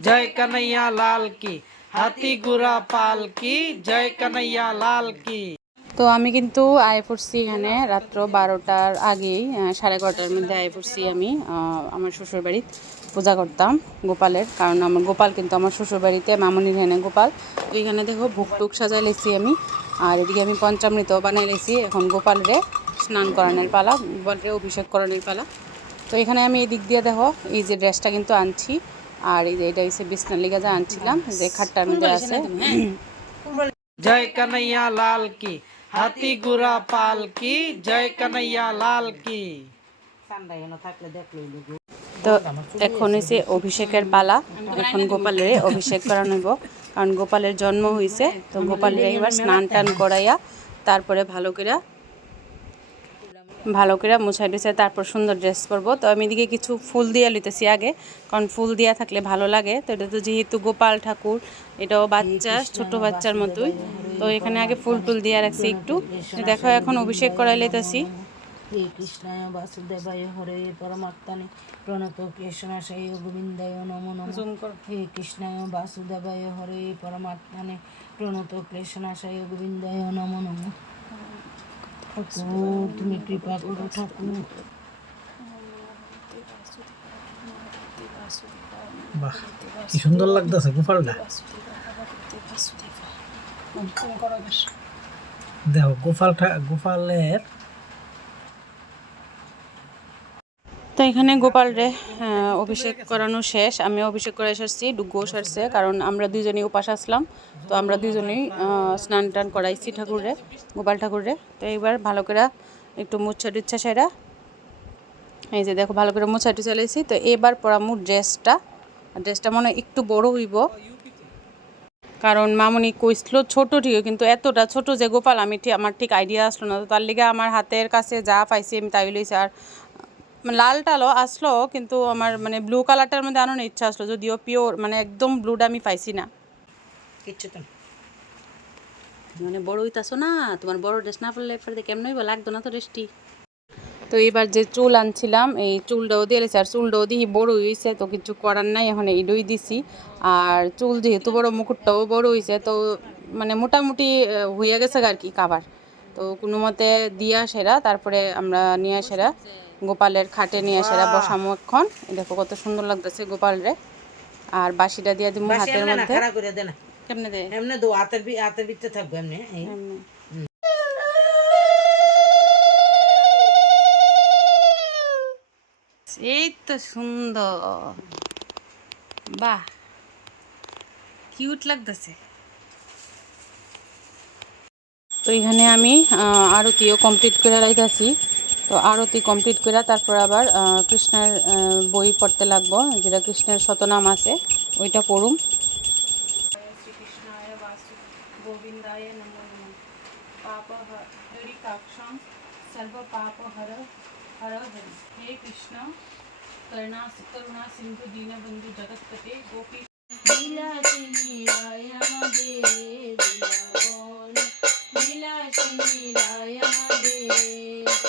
জয় কানাইয়া লাল কি হাতি গুড়া পাল কি জয় কানাইয়া লাল কি। তো আমি কিন্তু আয় পড়ছি এখানে রাত্র বারোটার আগেই সাড়ে এগারোটার মধ্যে আয় পড়ছি আমি আমার শ্বশুরবাড়িতে পূজা করতাম গোপালের কারণ আমার গোপাল কিন্তু আমার শ্বশুরবাড়িতে মামনির এখানে গোপাল। তো এখানে দেখো ভুকটুক সাজাই লেছি আমি আর এদিকে আমি পঞ্চামৃত বানাই লেছি এখন গোপালরে স্নান করানোর পালা গোপালরে অভিষেক করানোর পালা। তো এখানে আমি এই দিক দিয়ে দেখো এই যে ড্রেসটা কিন্তু আনছি আর এই যে এটা হচ্ছে বিছনার লিগা যা আনছিলাম যে খাটটার মধ্যে আছে। জয় কানাইয়া লাল কি হাতি গুরা পাল কি জয় কানাইয়া লাল কি। তো এখন হয়েছে অভিষেকের পালা এখন গোপালের অভিষেক করানো হইব কারণ গোপালের জন্ম হয়েছে তো গোপালের এবার স্নান টান করাইয়া তারপরে ভালো করে ভালো করে মুছাই টুছাই তারপর সুন্দর ড্রেস পরবো। তো আমি এদিকে কিছু ফুল দিয়ে লিতেছি আগে কারণ ফুল দিয়া থাকলে ভালো লাগে। তো এটা তো যেহেতু গোপাল ঠাকুর এটাও বাচ্চা ছোট বাচ্চার মতোই। তো এখানে আগে ফুল টুল দিয়া রাখছি একটু। দেখো এখন অভিষেক করাই লিতেছি শ্রী কৃষ্ণায় বাসুদেবায় হরে পরমাত্মানে প্রণত কৃষ্ণাশয় গোবিন্দায় নমো নমঃ। হে কৃষ্ণায় বাসুদেবায় হরে পরমাত্মানে প্রণত ক্লেশনাশয় গোবিন্দায় নমো নমঃ। ঠাকুর তুমি কৃপা করো ঠাকুর। বাহ কি সুন্দর লাগতেছে গোপালটা দেখো গোপালটা গোপালের তো এখানে গোপাল রে অভিষেক করানো শেষ। আমি অভিষেক করে এসেছি ডুগো সারছে, কারণ আমরা দুজনেই উপাস আসলাম। তো আমরা দুজনেই স্নান টান করাইছি ঠাকুরে, গোপাল ঠাকুরে। তো এইবার ভালো করে একটু মুচ্ছা টুচ্ছা সেরা। এই যে দেখো, ভালো করে মুছা টুচা লাইছি তো এবার পরা মোট ড্রেসটা ড্রেসটা মনে একটু বড় হইব। কারণ মামনি কইছিল ছোট ঠিক কিন্তু এতটা ছোট যে গোপাল, আমি ঠিক, আমার ঠিক আইডিয়া আসলো না। তো তার লিগে আমার হাতের কাছে যা পাইছি আমি তাই লইছি। আর লাল টালও আসলো কিন্তু আমার মানে ব্লু কালারটার মধ্যে আনানোর ইচ্ছা আসলো যদিও পিওর মানে একদম ব্লুটা আমি পাইছি না। কিচ্ছু তো মানে বড় হইতাছো না তোমার বড় ড্রেস না পরলে পরে কেমন হইব? লাগতো না তো ড্রেসটি তো এবার যে চুল আনছিলাম এই চুলটাও দিয়ে লেছি আর চুলটাও দিয়ে বড় হয়েছে তো কিছু করার নাই এখন এইডই দিছি। আর চুল যেহেতু বড় মুকুটটাও বড় হয়েছে তো মানে মোটামুটি হইয়া গেছে আর কি কাবার তো কোনো মতে দিয়া সেরা তারপরে আমরা নিয়ে সেরা। গোপালের খাটে নিয়ে সেরা বসামো এখন। দেখো কত সুন্দর লাগতেছে গোপাল রে আর বাসিটা দিয়ে দিব হাতের মধ্যে। খাড়া করে দে না। কেমনে দে? এমনি দো হাতের হাতের ভিতরে থাকবে এমনি এই। তো সুন্দর। বাহ কিউট লাগতেছে। তো এখানে আমি আহ, আরতিও কমপ্লিট করে রাখতেছি তো আরতি কমপ্লিট করে তারপর আবার কৃষ্ণের বই পড়তে লাগবো, যেটা কৃষ্ণের শতনাম আছে, ওইটা পড়ুম। হে কৃষ্ণ সিন্ধু, দীনবন্ধু গোপী।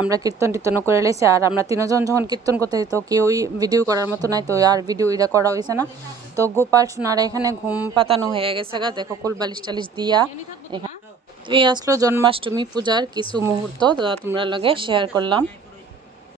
আমরা কীর্তন টীর্তন করে লেছি আর আমরা তিনজন যখন কীর্তন করতে তো কেউই ভিডিও করার মতো নাই তো, আর ভিডিও এটা করা হয়েছে না। তো গোপাল সোনারা এখানে ঘুম পাতানো হয়ে গেছে গা, দেখো কুল বালিশ টালিশ দিয়া এখানে। তুই আসলো জন্মাষ্টমী পূজার কিছু মুহূর্ত তোমরা লগে শেয়ার করলাম।